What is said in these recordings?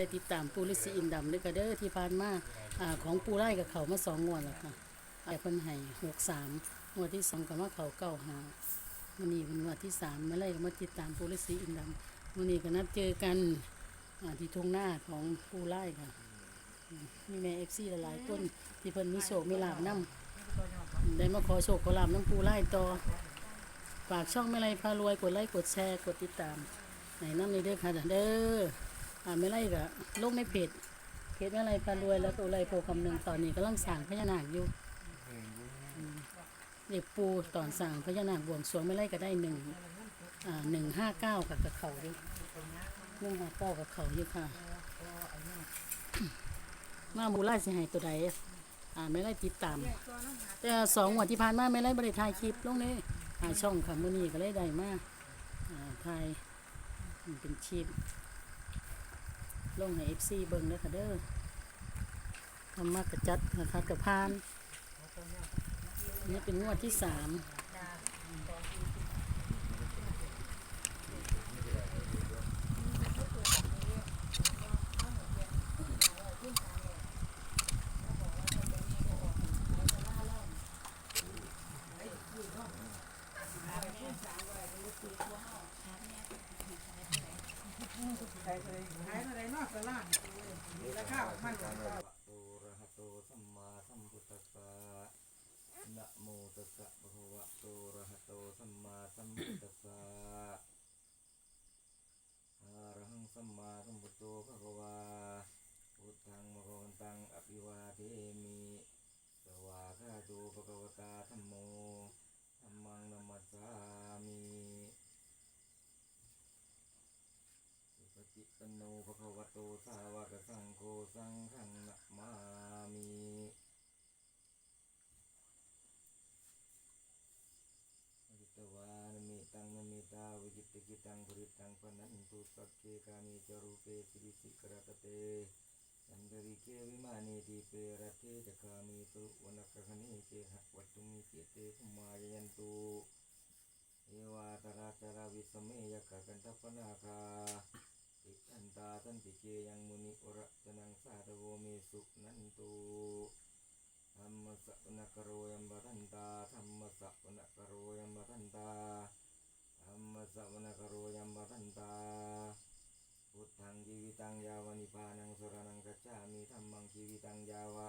ได้ติดตามปูฤาษีอินดำด้วยกันเด้อที่ผ่านมาอ่าของปูไร่กับเขามาสองงวดแล้วค่ะแต่เพิ่นให้หกสามงวดที่สองก็มาเขาเก้าหาวันนี้เป็นงวดที่สามมาไล่ก็มาติดตามปูฤาษีอินดำวันนี้ก็นัดเจอกันอ่าที่ทุ่งหน้าของปูไร่ค่ะ มีแม่เอฟซีหลายๆคนที่เพิ่นมีโชคมีลาบนํได้มาขอโชคขอลาบน้ำปูไร่ต่อฝากช่องไม่ไรพารวยกดไลค์กดแชร์กดติดตามในน้ำในเด้อค่ะเด้อ อ่าไม่ไรก็ลงในเพจเพจไม่ไรพารวยแล้วก็ไรโพคำหนึ่งตอนนี้กำลังสั่งพญานาคอยู่เด็กปูตอนสั่งพญานาคบวงสรวงไม่ไรก็ได้หนึ่งอ่าหนึ่งห้าเก้ากับกระเขาอยู่หนึ่งห้าเก้ากับเขาอยู่ค่ะมาบูไล่สิให้ตัวใดอ่าไม่ไรติดตาม แต่สองวันที่ผ่านมาไม่ไรบริถ่ายคลิปลงในหาช่องค่ะมือนี้ก็เลยได้มากอ่าถ่ายเป็นคลิป ลงให้ FC เบิ่งเด้อค่ะเด้อทำมากระจัดนะคะกระพานนี่เป็นงวดที่สาม โตระหะโตสัมมาสัมพุทธัสสะนะโมตัสสะภะคะวะโตระหะโตสัมมาสัมพุทธัสสะอะระหังสัมมาสัมพุทโธภะคะวาพุทธังมะคะวันตังอภิวาเทมิสวาคาโตภะคะวตาธัมโมธัมมังนัมมัสสามิ สุปฏิปันโนภะคะวะ โตสาวกสังโฆสังฆังนะมามิวิตวานมิตังนมิตาวิจิติกิตังปริตังปนันตุสักเคกามิจารุเปสิริสิกรตเตสันดริเกวิมานีติเปรเทจคามิตุวนักขะเนเกหวัตตุมิเกเตภุมายยันตุเอวาตราจาราวิสเมยกะกันตปนาคา ติอันตาตันติเกยังมุนิอุระจนังสาธโวเมสุนันตุธรรมสัพนะกโรยัมบัทันตาธรรมสัพนะกโรยัมบัทันตาธรรมสัพนะกโรยัมบัทันตาพุทธังชีวิตังยาวนิพานังสรนังกัจฉามิธรรมังชีวิตังยาวะ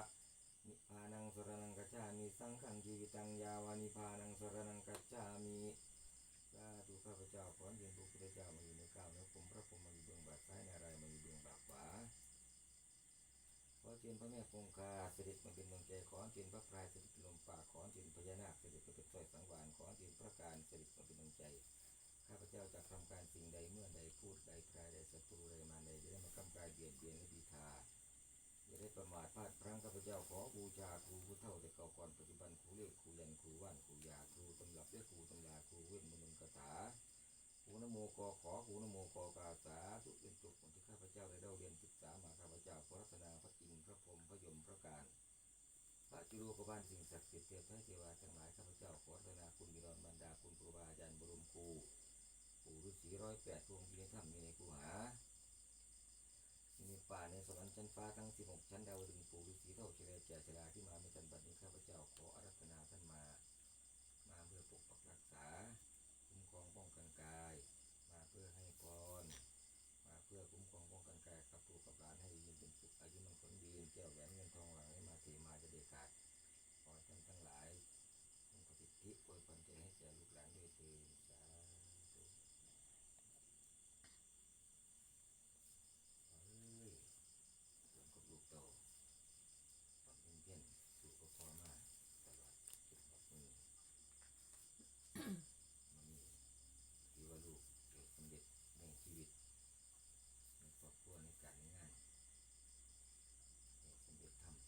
นิพานังสรนังกัจฉามิสังฆังชีวิตังยาวานิพพานังสรนังกัจฉามิ สาธุข้าพเจ้าขอเรียนพระพุทธเจ้ามาอยู่ในกล่าวในผมพระผมมาอยู่เบื้องบาดซ้ายนารายมาอยู่เบื้องบาดขวาขอเชิญพระแม่คงคาเสด็จมาเป็นดวงใจขอเชิญพระพรายเสด็จลมปากขอเชิญพญานาคเสด็จมาเป็นสร้อยสังวานขอเชิญพระการเสด็จมาเป็นดวงใจข้าพเจ้าจะทำการสิ่งใดเมื่อใด ประมาทพลาดพลั้งข้าพเจ้าขอบูชาครูผู้เท่าแต่เก่าก่อนปัจจุบันครูเลขครูยันครูว่านครูยาครูตำรับและครูตำราครูเวทมนต์คาถาครูนโมกอขอครูนโมกอกาสาทุกเป็นจุกที่ข้าพเจ้าได้เล่าเรียนศึกษามาข้าพเจ้าขอรัตนาพระอินทร์พระพรหมพระยมพระการพระจุลกบาลสิ่งศักดิ์สิทธิ์เทพเทวาทั้งหลายข้าพเจ้าขอรัตนาคุณบิดรบรรดาคุณครูบาอาจารย์บรมครูปู่ฤาษีร้อยแปดพระองค์ที่ในถ้ำมีในคูหา มีป่าในสวรรค์ชั้นฟ้าทั้งสิบหกชั้นดาวดึงปู่ฤาษีเท่าเฉลยแก่ชราที่มาไม่ทันบัดนี้ข้าพเจ้าขออารัธนาเพื่อปกปักรักษา คุ้มครองป้องกันกาย มาเพื่อให้พร มาเพื่อคุ้มครองป้องกันกายกับลูกกับหลานให้ยืนเป็นสุขอายุมันคนยืนแก้วแหวนเงินทองหลังให้มาเทมาจะเด็ดขาดขอให้ท่านทั้งหลายจงประสิทธิอวยพรใจให้แก่ลูกหลานด้วยเถิดสาธุ เอ้ยรวมกับลูกโตปรับเป็นเพี้ยนสู่กับพ่อมาตลอดจนแบบนี้ มันนี่ที่ว่าลูกเกิดสำเร็จในชีวิตในครอบครัวในการในงานในสำเร็จทำ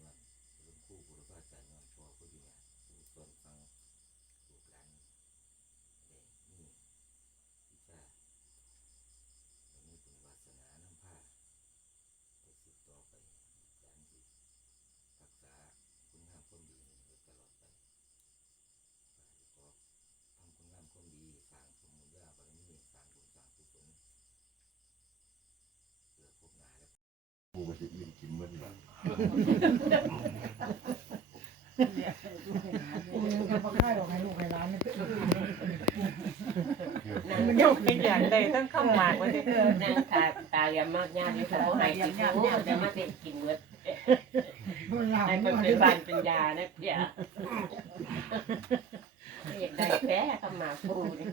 ย้อนหลวงครู่บุรพาจารย์ย้อนพ่อผู้อยู่เนี่ยผู้สอน มันยกให้อย่างใดทั้งข้ามหมากไว้ที่นั่งตาตาเรียมมากย่าที่เขาให้กินโอ้แต่มาเด็ดกินเมื่อให้เป็นเป็นบานเป็นยานะเพี่ยอยากได้แพ้ข้ามหมากปูนี่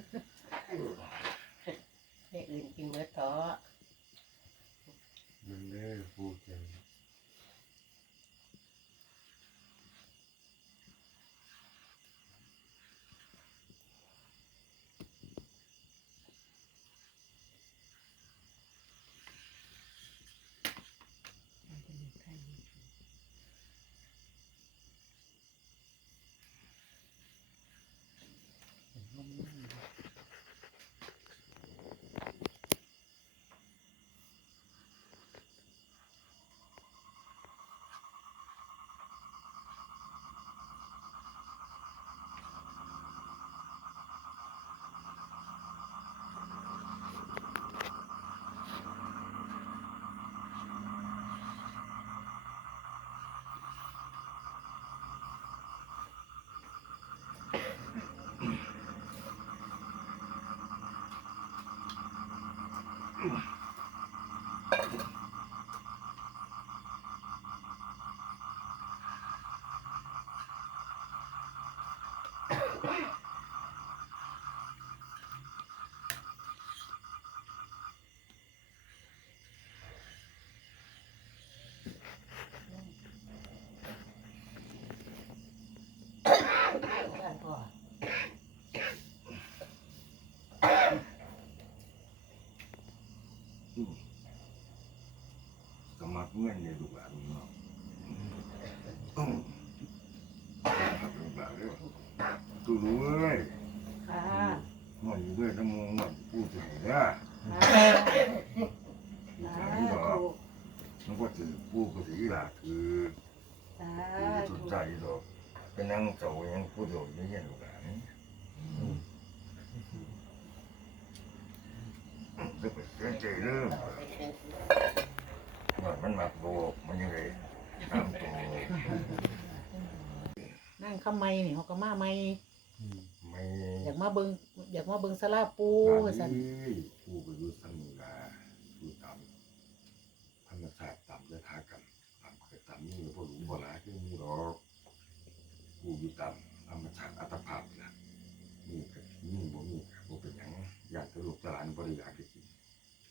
Mm-hmm. สมัครลูกหลานเลยตูรู้เอ้ยค่ะหมันอยู่ด้วยน้ำมูกมันพูดถึงนะที่ดอกมันก็ถือพูดก็ถือหลักคือสาสนใจดอกเป็นนั่งโจยังพูดอยู่นี่เห็นลูกหลานจะไปเสียใจเรื่องมันมันมาโบกมันยังไงตามตัว นั่งข้ามไม้นี่เขาก็มาไม้ไม่อยากมาเบิ่งอยากมาเบิ่งสลาปูปูว่าสัซั่นนปูก็อยู่สังกาอยู่ตามธรรมชาติตามยถากรรมตามเคยตามนี่ก็บ่รู้บ่หลายคือมีหรอกปูอยู่ตามธรรมชาติอัตภาพนะมีก็มีบ่มีก็บ่เป็นหยังอยากจะลูกจะหลานบ่ได้อยากจะกิน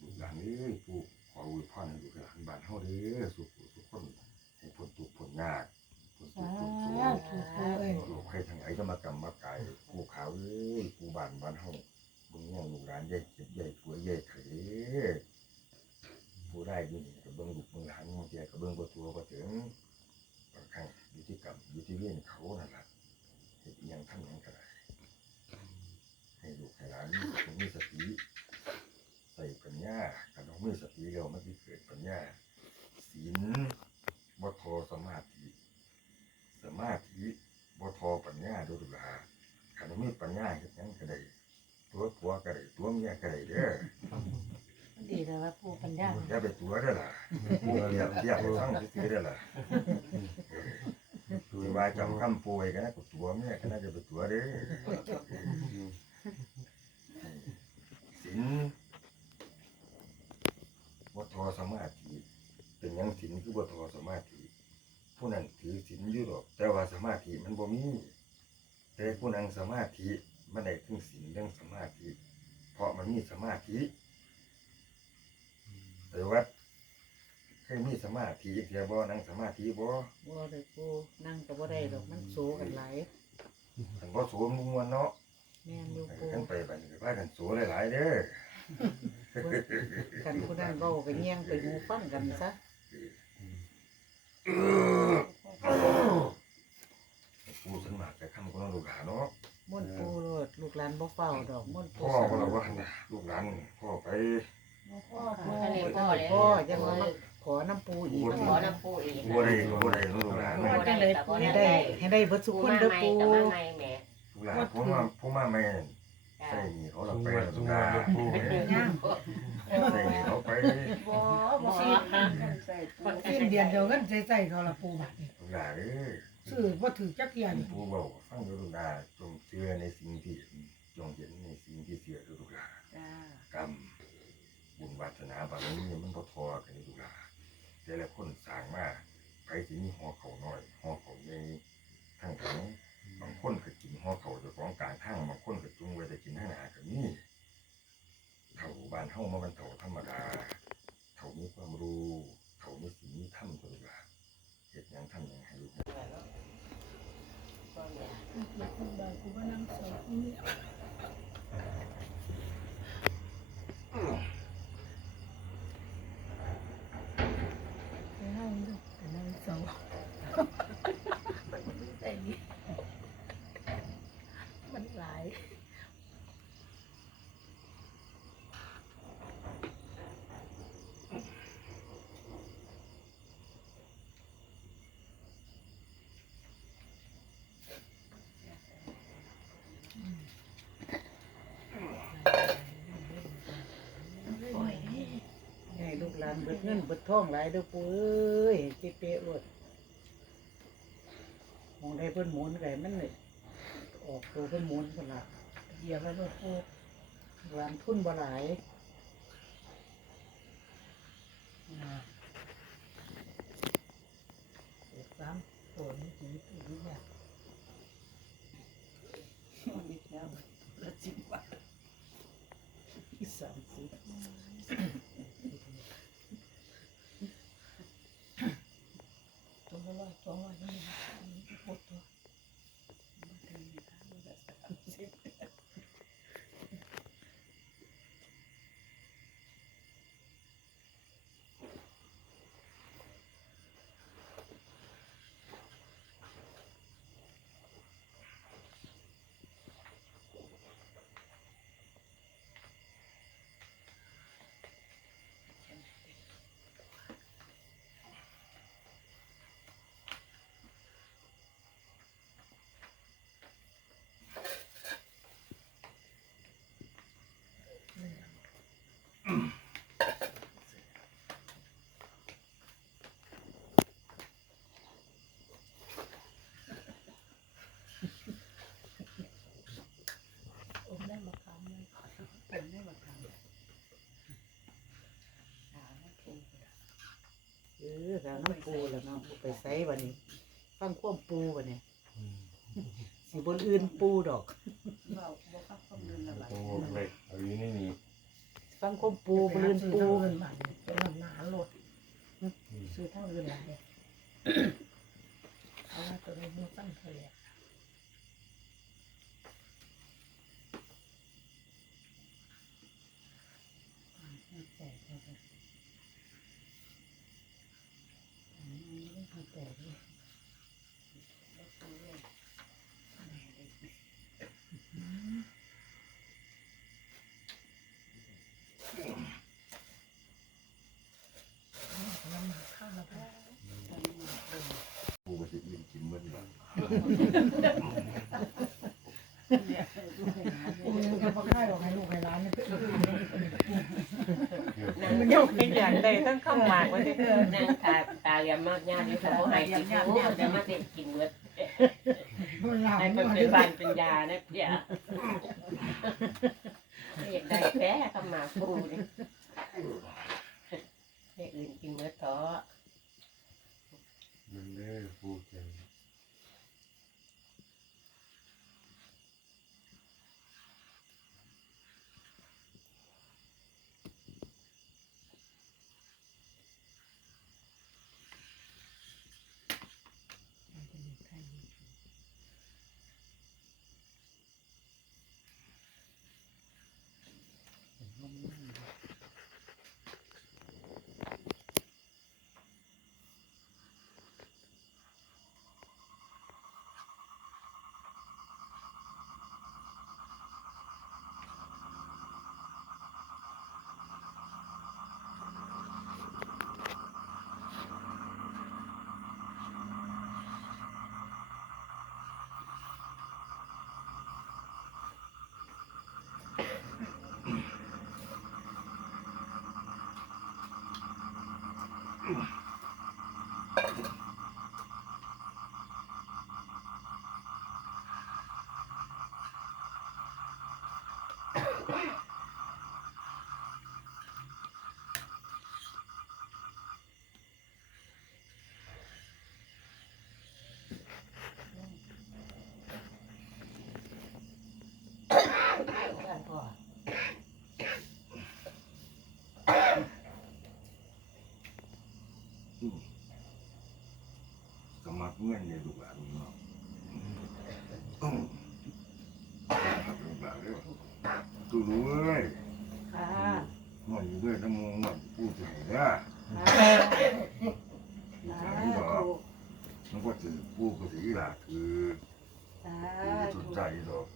ลูกหลานเอ้ยปูขออวยพรให้ลูกหลานบ้านเฮาเด้อสุขสุขคนให้พ้นทุกข์พ้นยากพ้นทุกข์พ้นโศก ลูกใครทางไหนก็มากำมากายกูขาวเอ้ยกูบานบ้านเฮาบึงยังลูกหลานใหญ่เจ็บใหญ่ป่วยใหญ่ไข่ผู้ได้อยินกับเบิ้งลูกเบิ้งหลานมองแกกับเบิ้งบ่ตัวบ่ถึงบางครั้งอยู่ที่กรรมอยู่ที่เวียนเขานั่นล่ะเฮ็ดอิหยังทำหยังก็ได้ให้ลูกให้หลานมีสติใส่ปัญญาคันเรามีสติแล้วมันสิเกิดปัญญาศีลบ่ทอสมาธิ สมาธิบ่ทอปัญญาโดยดุลาคันมีปัญญาเฮ็ดหยังก็ได้ตัวผัวก็ได้ตัวเมียก็ได้เด้อ ดีเลยว่าปูปัญญา อย่าไปตัวเด้อล่ะผู้เรียบเรียบให้ฟังซื่อๆเด้อล่ะสิว่าจำคำป่วยกันนะก็ตัวเมียก็น่าจะไปตัวเด้อศีลบ่ทอสมาธิเป็นหยั งศีลคือบ่ทอสมาธิผู้นั้นถือศีลอยู่ดอก แต่ว่าสมาธิมันบ่มีแต่ผู้นั้นสมาธิมันได้ถึงศีลเรื่องสมาธิ เพราะมันมีสมาธิแต่ว่าเคยมีสมาธิเทียบ่นั่งสมาธิบ่บ่ได้ปูนั่งก็บ่ได้ดอกมันโซกันหลายคันบ่โสมมวนเนาะแม่นอยู่ปูกันไปบัดนี้ก็พากันโสหลายๆเด้อกันผู้นั้นเว้าก็แย่งไปหูฟังกันซะ ผู้สนมากแต่คำของลูกหลานเนาะม่วนปูโลดลูกหลานบ่เฝ้าดอกม่วนปูพ่อก็เราว่าหั่นน่ะลูกหลานพ่อไปพ่อทะเลพ่อเลยพ่อจะมาขอน้ำปูอีกขอน้ำปูอีกบ่ได้บ่ได้ลูกหลานบ่ได้แต่บ่ให้ได้ได้ให้ได้เบิดสุกปูคนมาเด้อใหม่ปูแต่มาใหม่แหม่ลูกหลานผู้มาผู้มาแม่นจ้าใช่นี่เขาเราไปแล้วลูกหลานเใส่เขาไปบ่บ่ส่สิ้นเดือนเดียวกันใส่ใส่เขาละปูบัดนี่หลาเอ้ยซื้อบ่ถือจักเทียนี่ผู้บอกฟังดูลูกหลานจงเชื่อในสิ่งที่จงเห็นในสิ่งที่เชื่อดูลูกหลานกรรมบุญวาสนาบารมีมันบ่ทอกันนี่ลูกหลานแต่ละคนสร้างมาไปสิมีหอเขาน้อยหอเขาใหญ่ทั้งทั้งบางคนก็กินหอเขาจ้าของกลางทางบางคนก็จุงไว้แต่กินทางหน้าก็มี เท่าบ้านเฮามามันเท่าธรรมดาเท่ามีความรู้เท่ามีศีลมีธรรมตัวลูกหลาเฮ็ดหยังทำยังให้ลูกมันหลาย ให้ลูกหลานเบิดเงินเบิดทองหลายเด้อปู่เอ้ยเป๊ะๆโลดมองได้เพิ่นหมุนไก่มันเลยออกตัวเพิ่นหมุนพุ่นล่ะเหยียบไว้รถปูหลานทุนบ่หลายเด็กสามตัวนี้สีสีเนี่ย ละสิบบาทอีกสามสิบ ตัวละร้อยสองร้อยนี่ปวดตัว ผมได้มาคำนึงผมได้มาคำ เออ แล้วน้ำปูแล้วเนาะไปใส่วันนี้ฟังความปูวันนี้สิบนอื่นปูดอกโอ้เล็กเอาอยู่นี่นี่ฟังความปูบนอื่นปูเงินบาทเป็นลำนาโลดซื้อทั้งอื่นหลายเอาตัวนี้มันตั้งเท่าไหร่ข้าวละแพ้ ผู้มาสิยืนกินเมื่อไหร่ ก็พอค่ายออกให้ลูกให้ร้านเป็นมันยกเป็นอย่างใดทั้งข้ามากว่าที่นั่งตาตาเรียมมากญาติเขาให้กินโอ้เดี๋ยมาเด็กกินเมันหลาให้ยเป็นเป็นบ้านเป็นยานะเพี่ยอยากได้แพ้ขมาปูนี่ให้อื่นกินเบิดท้อ มันเด้อผู้ใจ เสมัครเงินในลูกหลานเนาะอืมครับลูกหลานเด้อตู้รู้เอ้ยค่ะเงินอยู่ด้วยน้ำมูกเงินพูดถึงเด้อค่ะสาธุมันก็ถือพูดก็ถือหลักคือสาสธุนใจดอก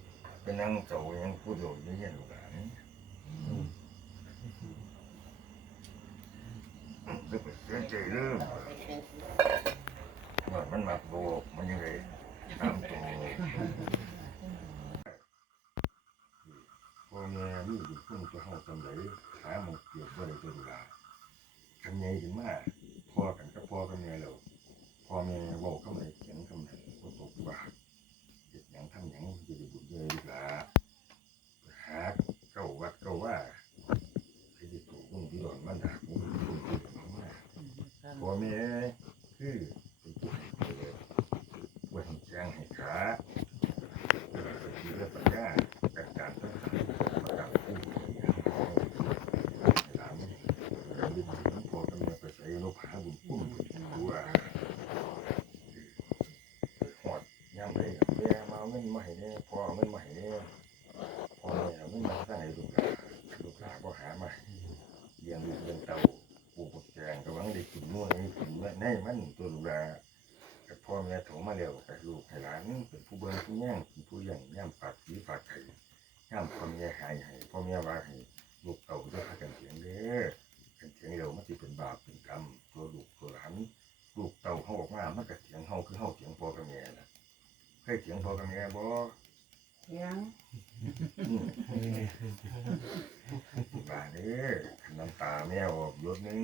เป็นนั่งเจ้ายังพูดอยู่อย่างเงี้ยลูกหลานจะไป เสียใจเริ่มว่ามันมาโบกมันยังไงตามตัวพ่อแม่มีบุญคุณจะเข้าสำเร็จหาหมกเกี่ยวกับอะไรตัวลูกหลาทำไงถึงมาพ่อกันกับพ่อกับแม่แล้วพ่อแม่บอกคำไหนเขียนคำไหนก็ตกบาเฮ็ดหยังทำหยังจะได้บุญเยอะดีกว่าหาเก้าวัดเก้าว่าให้ได้ถูกมุ่งที่ดอนมันดามุ่งที่ดอนที่ดอนมา พ่อแม่คือเป็นผู้ให้เกิดไว้ให้แจ้งให้ขามีเรื่องปัญญาการการต้องประกันผู้หลาการดถือของพอกับแม่ไปใส่นกหาบุญพุ่มตัวหอดยามเลยแม่มาเอาเงินมาให้เนี่ยพอเอาเงินมาให้เนี่ย เคยเถียงพ่อกับแม่บ่ยังอืมบาดเด้อคันน้ำตาแม่ออกหยดหนึง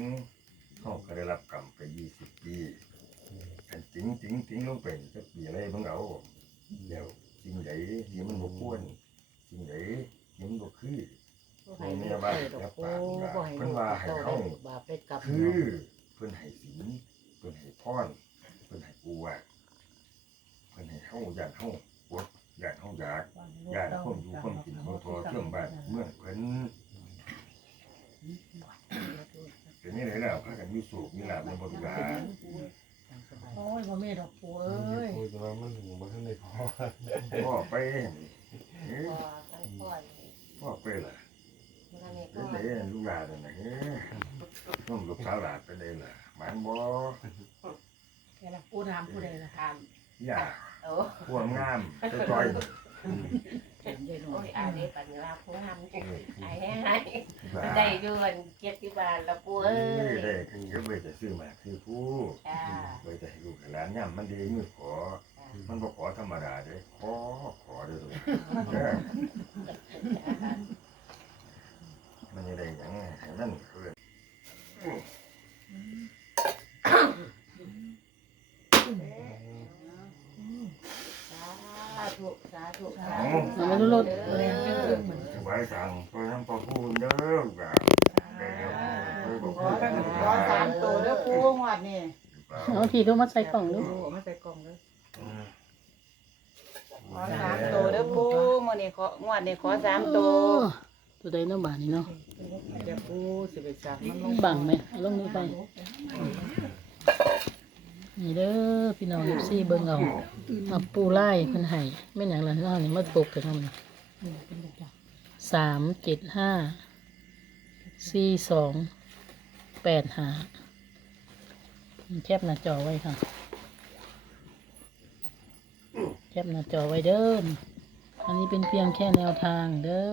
เฮาก็ได้รับกรรมไป20ปีคันจริงจริงจริงลงไปจะปีอะไรเบิ่งเอาแล้วจริงใดที่มันบ่ควรจริงใดที่มันบ่คือบ่ให้แม่ว่าดอกโอ้บ่ให้เพิ่นว่าให้เฮาบาปได้กรรมคือเพิ่นให้ศีลเพิ่นให้พรเพิ่นให้อวด เพิ่นให้เฮาย่านเฮาอดย่านเฮาอยากย่านคนอยู่คนกินคนทอเครื่องบ้านเมืองเพิ่นเป็นนี่เลยแล้วพากันอยู่สุขมีลาภในบ่ทุกหลาโอ้ยบ่แม่ดอกปูเอ้ยคุยแต่ว่ามันถึงบ่ทันได้พอพ่อไปเอ้ยพอตั้งก่อนพ่อไปล่ะมันนี่เป็ก็นไดลูกหลานนั่นน่ะเฮ้ยน้องลูกสาวหลานเป็นไดล่ะหมันบ่แค่ละปูถามผู้ใดล่ะทอย่าำ โอ้พวงงามจ้อยโอ้ยอายได้ปัญญาผู้ทำๆเอ้ยอายให้ให้หลานได้เดือนเจ็ดที่บ้านแล้วปูเอ้เอ้ยยได้คือก็ไปจะซื้อมาคือผู้จ้าไปจะให้ลูกให้หลานย่ำมันดีมือขอ มันบ่ขอธรรมดาเด้ขอขอเด้อลูกเด้อมันจะได้หยังให้มันเกินสาธุสาธุสา เอาธุเอามาดูรถสบายสั่งไปทำพ่อพูนเด้อลูกหลานได้แล้วไปบอกขอขอสามตัวเด้อปูงวดนี่เอาพี่ดูมาใส่กล่องดูปูมาใส่กล่องเด้อขอสามตัวเด้อปูมื้อนี้ของวดนี้ขอสามตัวตัวใดเนาะบาทนี่เนาะเดี๋ยวปูสิไปสั่งมันลงบังไหมเอาลงนี่ไป นี่เด้อพี่น้องเอฟซีเบิ่งเอามาปูไล่เพิ่นให้แม่นหยังล่ะเนาะนี่มาตกกันเนาะนี่สามเจ็ดห้าสี่สองแปดห้าแคบหน้าจอไว้ค่ะแคบหน้าจอไว้เด้ออันนี้เป็นเพียงแค่แนวทางเด้อ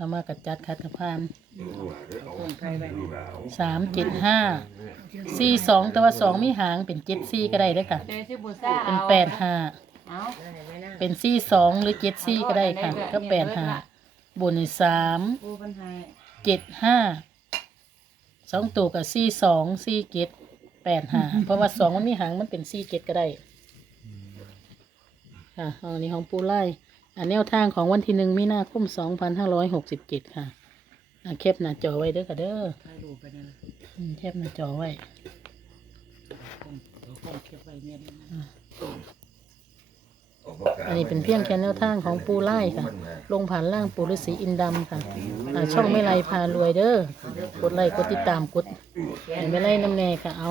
ถ้ามากัดจัดคัดกับพานสามเจ็ดห้าสี่สองแต่ว่าสองมีหางเป็นเจ็ดสี่ก็ได้เลยค่ะเดี๋ยวสิบูซ่าเป็นเอาแปดห้าเอาเป็นสี่สองหรือเจ็ดสี่ก็ได้ค่ะ ก็แปดห้าบนในสามปูเพิ่นให้เจ็ดห้าสองตัวกับสี่สองสี่เจ็ดแปดห้าเพราะว่าสองมันมีหางมันเป็นสี่เจ็ดก็ได้ค่ะอันนี้ของปูไล่อัน แนวทางของวันที่หนึ่งมีนาคมสองพันห้าร้อยหกสิบเจ็ดค่ะอ่าแคปหน้าจอไว้เด้อค่ะเด้อถ่ายรูปไปนั่นล่ะอืมแคปหน้าจอไว้ อันนี้เป็นเพียงแค่แนวทางของปูไล่ค่ะ ลงผ่านล่างปูฤาษีอินดำค่ะอ่าช่องไม่ไรพารวยเด้อกดไลค์กดติดตามกดให้ไม่ไรน้ำแน่ค่ะเอา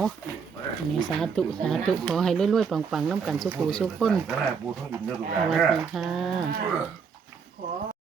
อันนี้สาธุสาธุขอให้รวยๆปังๆน้ำกันสุขูสุขคนนั่นแหละปูท้องอินเด้อลูกหสลานวัสเด้อดีค่ะ